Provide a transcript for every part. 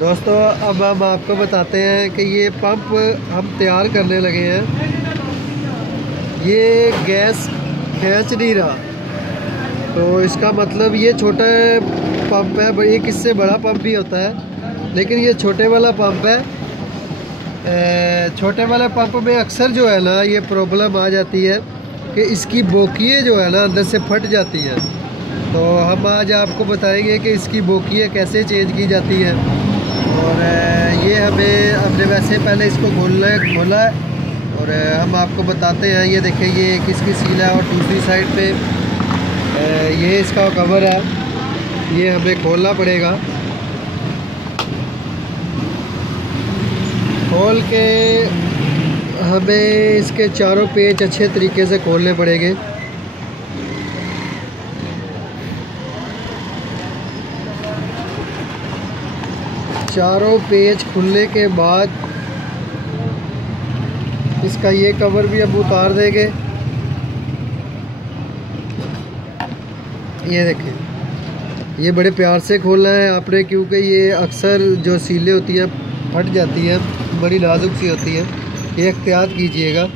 दोस्तों अब हम आपको बताते हैं कि ये पंप हम तैयार करने लगे हैं। ये गैस खींच नहीं रहा, तो इसका मतलब ये छोटा पंप है। एक इससे बड़ा पंप भी होता है, लेकिन ये छोटे वाला पंप है। छोटे वाले पंप में अक्सर जो है ना ये प्रॉब्लम आ जाती है कि इसकी बोकियाँ जो है ना अंदर से फट जाती हैं। तो हम आज आपको बताएंगे कि इसकी बोकियाँ कैसे चेंज की जाती हैं। और ये हमने वैसे पहले इसको खोला है और हम आपको बताते हैं। ये देखिए ये किसकी सील है और दूसरी साइड पे ये इसका कवर है, ये हमें खोलना पड़ेगा। खोल के हमें इसके चारों पेच अच्छे तरीके से खोलने पड़ेंगे। चारों पेच खुलने के बाद इसका ये कवर भी अब उतार देंगे। ये देखें, ये बड़े प्यार से खोलना है आपने, क्योंकि ये अक्सर जो सीलें होती हैं फट जाती हैं, बड़ी नाजुक सी होती है। ये एहतियात कीजिएगा।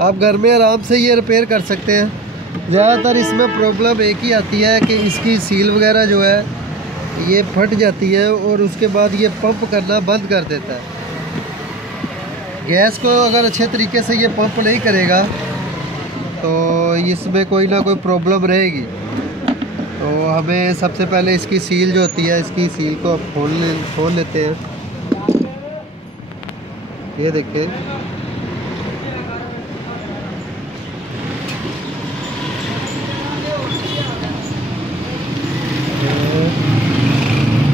आप घर में आराम से ये रिपेयर कर सकते हैं। ज़्यादातर इसमें प्रॉब्लम एक ही आती है कि इसकी सील वगैरह जो है ये फट जाती है और उसके बाद ये पंप करना बंद कर देता है। गैस को अगर अच्छे तरीके से ये पंप नहीं करेगा तो इसमें कोई ना कोई प्रॉब्लम रहेगी। तो हमें सबसे पहले इसकी सील जो होती है, इसकी सील को खोल लेते हैं। ये देखिए,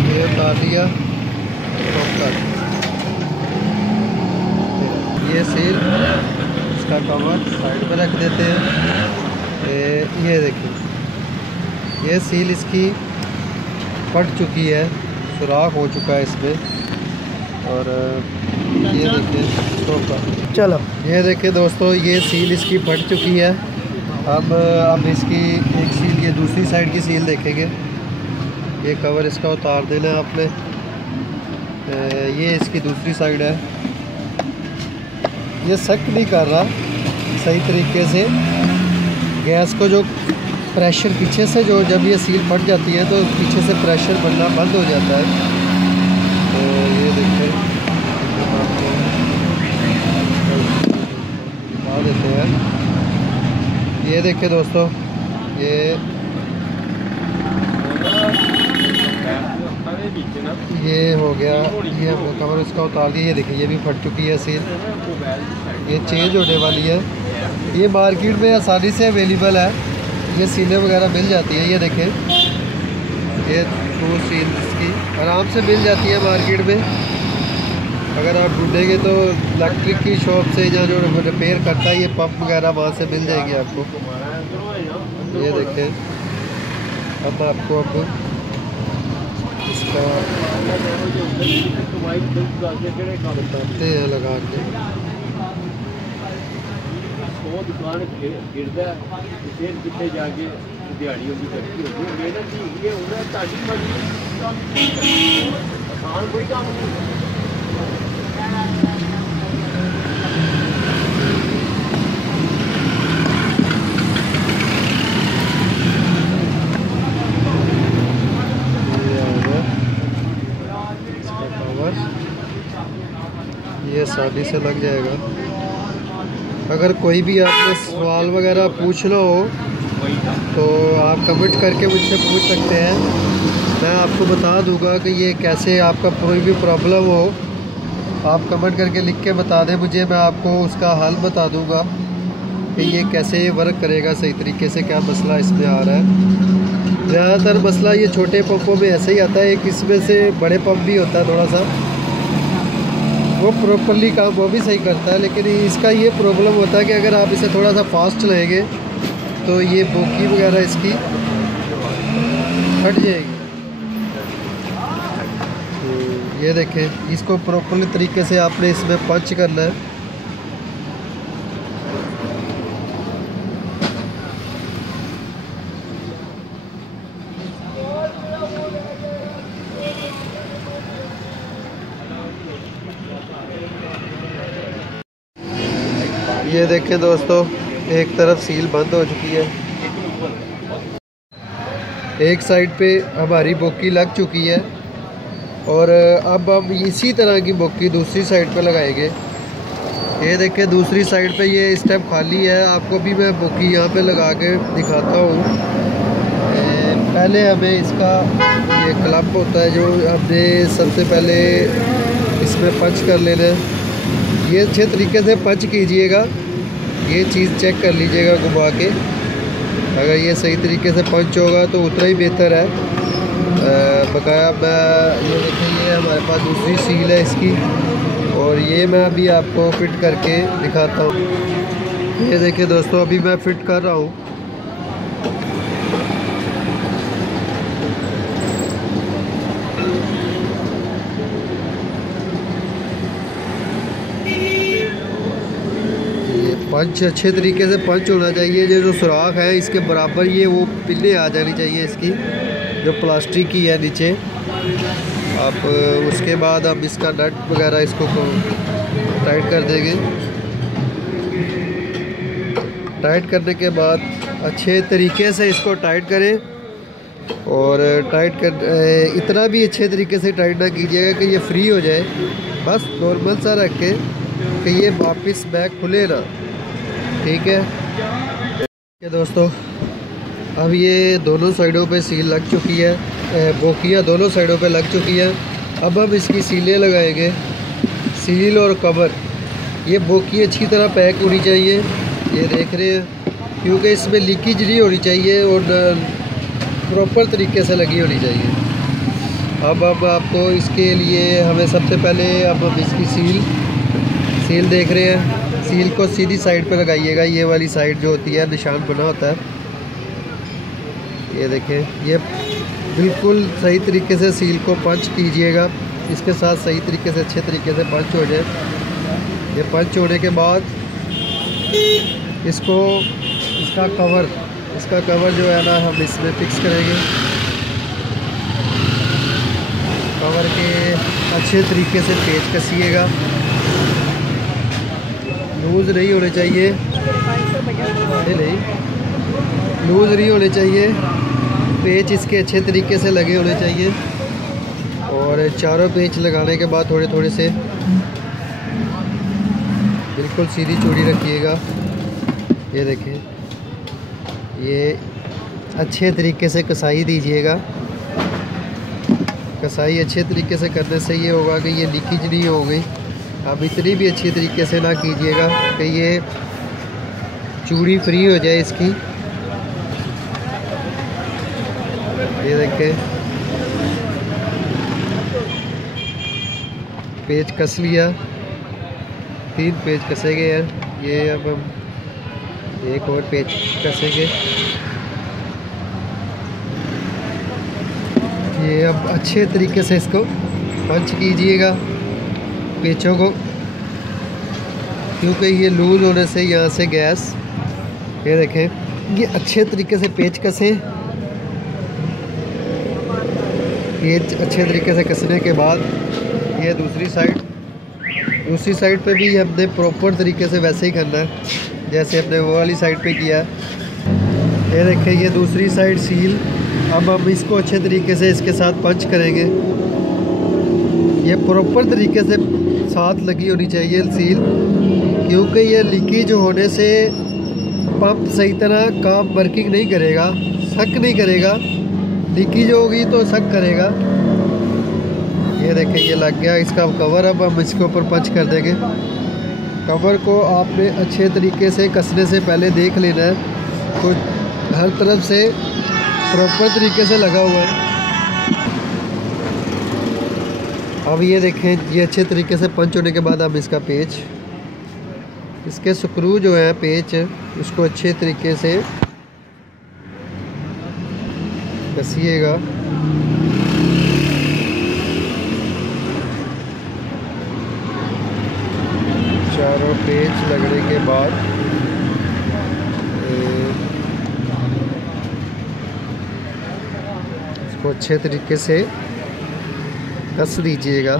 ये उतार दिया। ये सील, इसका कवर साइड पे रख देते हैं। ये देखिए, ये सील इसकी फट चुकी है, सुराख हो चुका है इसमें। और ये देखिए, चलो ये देखिए दोस्तों, ये सील इसकी फट चुकी है। अब इसकी एक सील, ये दूसरी साइड की सील देखेंगे। ये कवर इसका उतार देना है आपने। ये इसकी दूसरी साइड है। ये सक नहीं कर रहा सही तरीके से। गैस को जो प्रेशर पीछे से जो जब ये सील फट जाती है तो पीछे से प्रेशर बनना बंद हो जाता है। तो ये देखिए, हम आपको दिखा देते हैं। ये देखिए दोस्तों, ये हो गया। ये कवर इसका उतार दिया। ये देखिए, ये भी फट चुकी है सील। ये चेंज होने वाली है। ये मार्केट में आसानी से अवेलेबल है, ये सीलें वगैरह मिल जाती है। ये देखें, ये 2 सील इसकी आराम से मिल जाती है मार्केट में। अगर आप ढूंढेंगे तो इलेक्ट्रिक की शॉप से या जो रिपेयर करता है ये पंप वगैरह, वहाँ से मिल जाएगी आपको। ये देखें, अब आपको इसका बताते हैं लगा के। दुकान गिरदा फिर कितने जाके दिहाड़ी होगी, करती होगी। मेहनत ही ये होना ताकि आसान कोई काम नहीं। ये आसानी से लग जाएगा। अगर कोई भी आपने सवाल वगैरह पूछना हो तो आप कमेंट करके मुझसे पूछ सकते हैं। मैं आपको बता दूंगा कि ये कैसे, आपका कोई भी प्रॉब्लम हो आप कमेंट करके लिख के बता दें मुझे, मैं आपको उसका हल बता दूंगा कि ये कैसे वर्क करेगा सही तरीके से, क्या मसला इसमें आ रहा है। ज़्यादातर मसला ये छोटे पंपों में ऐसे ही आता है। एक इसमें से बड़े पंप भी होता है थोड़ा सा, वो प्रॉपरली काम वो भी सही करता है, लेकिन इसका ये प्रॉब्लम होता है कि अगर आप इसे थोड़ा सा फास्ट चलाएंगे तो ये बोकी वगैरह इसकी फट जाएगी। तो ये देखें, इसको प्रॉपरली तरीके से आपने इसमें पंच करना है। ये देखें दोस्तों, एक तरफ सील बंद हो चुकी है, एक साइड पे हमारी बोकी लग चुकी है और अब हम इसी तरह की बोकी दूसरी साइड पे लगाएंगे। ये देखें दूसरी साइड पे ये स्टेप खाली है, आपको भी मैं बोकी यहाँ पे लगा के दिखाता हूँ। पहले हमें इसका ये क्लप होता है जो हमने सबसे पहले इसमें पंच कर लेना है। ये अच्छे तरीके से पंच कीजिएगा, ये चीज़ चेक कर लीजिएगा घुमा के, अगर ये सही तरीके से पंच होगा तो उतना ही बेहतर है। बकाया मैं ये देखिए, ये हमारे पास दूसरी सील है इसकी और ये मैं अभी आपको फिट करके दिखाता हूँ। ये देखिए दोस्तों, अभी मैं फिट कर रहा हूँ। पंच अच्छे तरीके से पंच होना चाहिए। जो सुराख है इसके बराबर ये वो पिल्ले आ जानी चाहिए इसकी, जो प्लास्टिक की है नीचे। आप उसके बाद हम इसका नट वगैरह इसको टाइट कर देंगे। टाइट करने के बाद अच्छे तरीके से इसको टाइट करें और टाइट कर इतना भी अच्छे तरीके से टाइट ना कीजिएगा कि ये फ्री हो जाए, बस नॉर्मल सा रख के कि ये वापस बैक खुले ना, ठीक है दोस्तों। अब ये दोनों साइडों पे सील लग चुकी है, बोकियाँ दोनों साइडों पे लग चुकी है। अब हम इसकी सीलें लगाएंगे, सील और कवर। ये बोकी अच्छी तरह पैक होनी चाहिए, ये देख रहे हैं, क्योंकि इसमें लीकेज नहीं होनी चाहिए और प्रॉपर तरीके से लगी होनी चाहिए। अब आपको इसके लिए हमें सबसे पहले अब हम इसकी सील देख रहे हैं, सील को सीधी साइड पे लगाइएगा। ये वाली साइड जो होती है निशान बना होता है, ये देखें, ये बिल्कुल सही तरीके से सील को पंच कीजिएगा। इसके साथ सही तरीके से अच्छे तरीके से पंच हो जाए। ये पंच होने के बाद इसका कवर जो है ना हम इसमें फिक्स करेंगे। कवर के अच्छे तरीके से पेच कसिएगा, लूज़ नहीं होने चाहिए, लूज़ नहीं होने चाहिए, पेच इसके अच्छे तरीके से लगे होने चाहिए। और चारों पेच लगाने के बाद थोड़े थोड़े से बिल्कुल सीधी चूड़ी रखिएगा। ये देखिए, ये अच्छे तरीके से कसाई दीजिएगा। कसाई अच्छे तरीके से करने से ये होगा कि ये लीकेज नहीं हो गई। अब इतनी भी अच्छी तरीके से ना कीजिएगा कि ये चूड़ी फ्री हो जाए इसकी। ये देखें, पेच कस लिया, 3 पेच कसे गए हैं। ये अब हम एक और पेच कसेंगे। ये अब अच्छे तरीके से इसको पंच कीजिएगा पेचों को, क्योंकि ये लूज़ होने से यहाँ से गैस, ये देखें, ये अच्छे तरीके से पेच कसें। पेच अच्छे तरीके से कसने के बाद ये दूसरी साइड पे भी हमने प्रॉपर तरीके से वैसे ही करना है जैसे हमने वो वाली साइड पे किया। ये देखें, ये दूसरी साइड सील। अब हम इसको अच्छे तरीके से इसके साथ पंच करेंगे। ये प्रॉपर तरीके से साथ लगी होनी चाहिए सील, क्योंकि ये लीकेज होने से पंप सही तरह काम वर्किंग नहीं करेगा, सक नहीं करेगा। लीकेज होगी तो सक करेगा। ये देखें, ये लग गया इसका कवर। अब हम इसके ऊपर पंच कर देंगे। कवर को आपने अच्छे तरीके से कसने से पहले देख लेना है, कुछ हर तरफ से प्रॉपर तरीके से लगा हुआ है। अब ये देखें, ये अच्छे तरीके से पंच होने के बाद हम इसका पेच, इसके स्क्रू जो है पेच, उसको अच्छे तरीके से कसिएगा। चारों पेच लगने के बाद इसको अच्छे तरीके से कस दीजिएगा।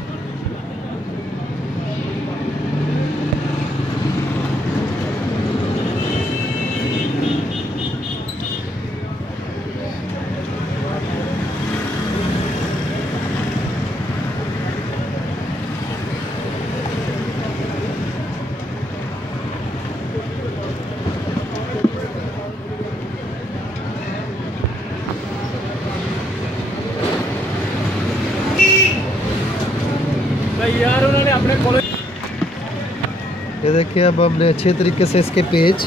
ये देखिए अब हमने अच्छे तरीके से इसके पेच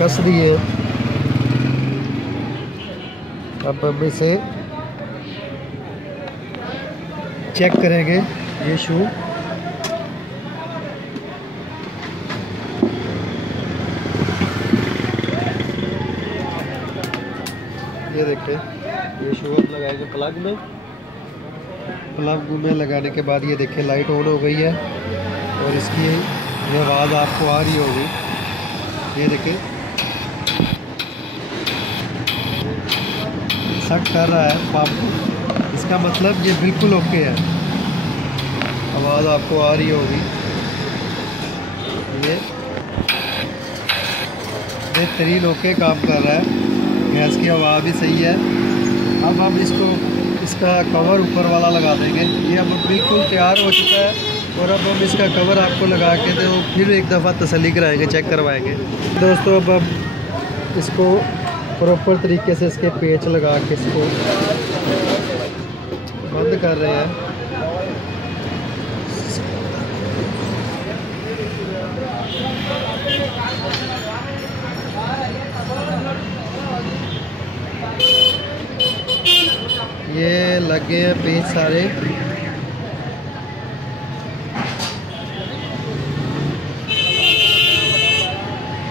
कस दिए हैं। अब हम इसे चेक करेंगे ये शू। ये देखिए ये शू हम लगाएंगे प्लग में। प्लग में लगाने के बाद ये देखिए लाइट ऑन हो गई है और इसकी ये आवाज़ आपको आ रही होगी। ये देखिए सट कर रहा है पंप, इसका मतलब ये बिल्कुल ओके है। आवाज़ आपको आ रही होगी। ये बेहतरीन ओके काम कर रहा है, गैस की आवाज़ भी सही है। अब हम इसका कवर ऊपर वाला लगा देंगे। ये अब बिल्कुल तैयार हो चुका है और अब हम इसका कवर आपको लगा के तो फिर एक दफ़ा तसल्ली कराएंगे, चेक करवाएंगे। दोस्तों अब हम इसको प्रॉपर तरीके से इसके पेच लगा के इसको बंद कर रहे हैं। ये लगे हैं पेच सारे।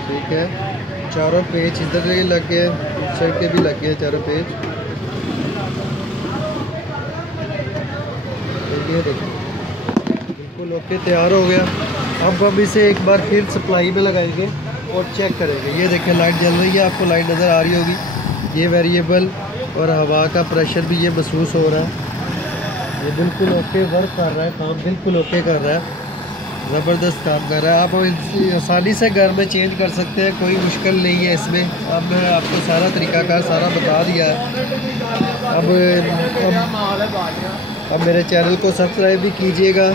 ठीक है, चारों पेच इधर भी लग गए, इस साइड के भी लग गए चारों पेच। ये देखिए बिल्कुल ओके तैयार हो गया। अब हम इसे एक बार फिर सप्लाई में लगाएंगे और चेक करेंगे। ये देखिए लाइट जल रही है, आपको लाइट नज़र आ रही होगी। ये वेरिएबल और हवा का प्रेशर भी ये महसूस हो रहा है। ये बिल्कुल ओके वर्क कर रहा है, काम बिल्कुल ओके कर रहा है, ज़बरदस्त काम कर रहा है। आप आसानी से घर में चेंज कर सकते हैं, कोई मुश्किल नहीं है इसमें। अब मैं आपको सारा तरीकाकार सारा बता दिया है। अब मेरे चैनल को सब्सक्राइब भी कीजिएगा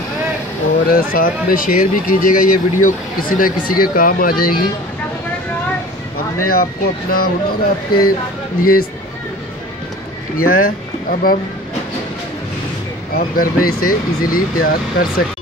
और साथ में शेयर भी कीजिएगा। ये वीडियो किसी न किसी के काम आ जाएगी। हमने आपको अपना हुनर आपके लिए दिया है। अब हम आप घर में इसे इजीली तैयार कर सकते हैं।